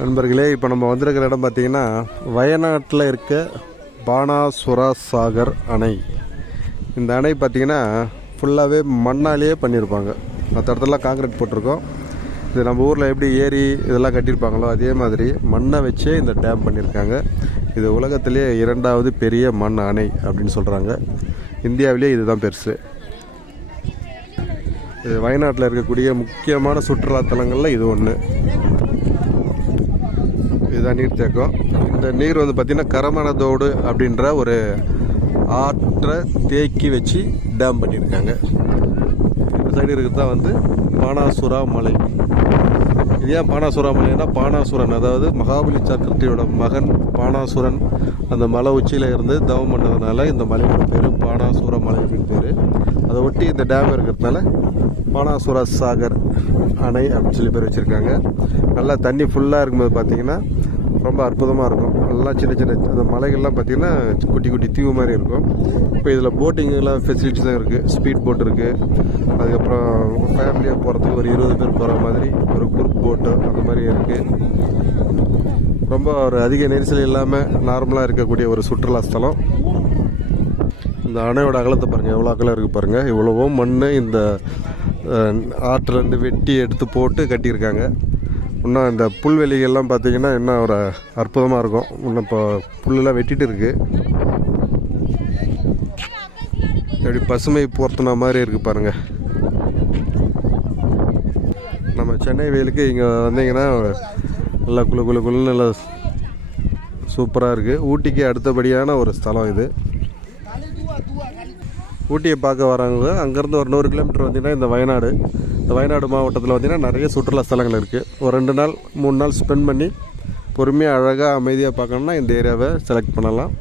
நண்பர்களே, இப்போ நம்ம வந்திருக்கிற இடம் பார்த்திங்கன்னா வயநாட்டில் இருக்க பானாசுரா சாகர் அணை. இந்த அணை பார்த்திங்கன்னா ஃபுல்லாகவே மண்ணாலேயே பண்ணியிருப்பாங்க. மற்ற இடத்துலலாம் காங்கிரீட் போட்டிருக்கோம். இது நம்ம ஊரில் எப்படி ஏரி இதெல்லாம் கட்டியிருப்பாங்களோ அதே மாதிரி மண்ணை வச்சே இந்த டேம் பண்ணியிருக்காங்க. இது உலகத்திலே 2வது பெரிய மண் அணை அப்படின்னு சொல்கிறாங்க. இந்தியாவிலே இதுதான் பெருசு. இது வயநாட்டில் இருக்கக்கூடிய முக்கியமான சுற்றுலாத்தலங்களில் இது ஒன்று. இதுதான் நீர்த்தேக்கம். இந்த நீர் வந்து பார்த்திங்கன்னா கரமனதோடு அப்படின்ற ஒரு ஆற்றை தேக்கி வச்சு டேம் பண்ணியிருக்காங்க. இந்த சைடு இருக்கிறது தான் வந்து பானாசுரா மலை. இது ஏன் பானாசுரா மலைன்னா, பானாசுரன் அதாவது மகாபலி சக்கரவர்த்தியோட மகன் பானாசுரன் அந்த மலை உச்சியில் இருந்து தவம் பண்ணதுனால இந்த மலையோட பேர் பானாசுர மலை அப்படின்னு பேர். அதை ஒட்டி இந்த டேம் இருக்கிறதுனால பானாசுரா சாகர் அணை அப்படின்னு சொல்லி பேர் வச்சுருக்காங்க. நல்லா தண்ணி ஃபுல்லாக இருக்கும்போது பார்த்திங்கன்னா ரொம்ப அற்புதமாக இருக்கும். நல்லா சின்ன சின்ன அந்த மலைகள்லாம் பார்த்திங்கன்னா குட்டி குட்டி தீவு மாதிரி இருக்கும். இப்போ இதில் போட்டிங்கெல்லாம் ஃபெசிலிட்டிஸும் இருக்குது. ஸ்பீட் போட் இருக்குது. அதுக்கப்புறம் ஃபேமிலியாக போகிறதுக்கு ஒரு 20 பேர் போகிற மாதிரி ஒரு குரூப் போட்டு அந்த மாதிரி இருக்குது. ரொம்ப ஒரு அதிக நெரிசல் இல்லாமல் நார்மலாக இருக்கக்கூடிய ஒரு சுற்றுலா ஸ்தலம். இந்த அணையோட அகலத்தை பாருங்கள், எவ்வளோ அகலம் இருக்குது பாருங்கள். இவ்வளவோ மண் இந்த ஆற்றுலேருந்து வெட்டி எடுத்து போட்டு கட்டியிருக்காங்க. இன்னும் இந்த புல்வெளிகள்லாம் பார்த்திங்கன்னா இன்னும் ஒரு அற்புதமாக இருக்கும். இன்னும் இப்போ புல்லெலாம் வெட்டிட்டு இருக்குது. எப்படி பசுமை போர்த்துன மாதிரி இருக்குது பாருங்கள். நம்ம சென்னை வெயிலுக்கு இங்கே வந்தீங்கன்னா நல்லா குளுன்னு நல்லா சூப்பராக இருக்குது. ஊட்டிக்கு அடுத்தபடியான ஒரு ஸ்தலம் இது. ஊட்டியை பார்க்க வராங்க. அங்கேருந்து ஒரு 100 கிலோமீட்டர் வந்தீங்கன்னா இந்த வயநாடு மாவட்டத்தில் வந்தீங்கன்னா நிறைய சுற்றுலா ஸ்தலங்கள் இருக்குது. ஒரு 2 நாள் 3 நாள் ஸ்பெண்ட் பண்ணி பொறுமையாக அழகாக அமைதியாக பார்க்கணுன்னா இந்த ஏரியாவை செலக்ட் பண்ணலாம்.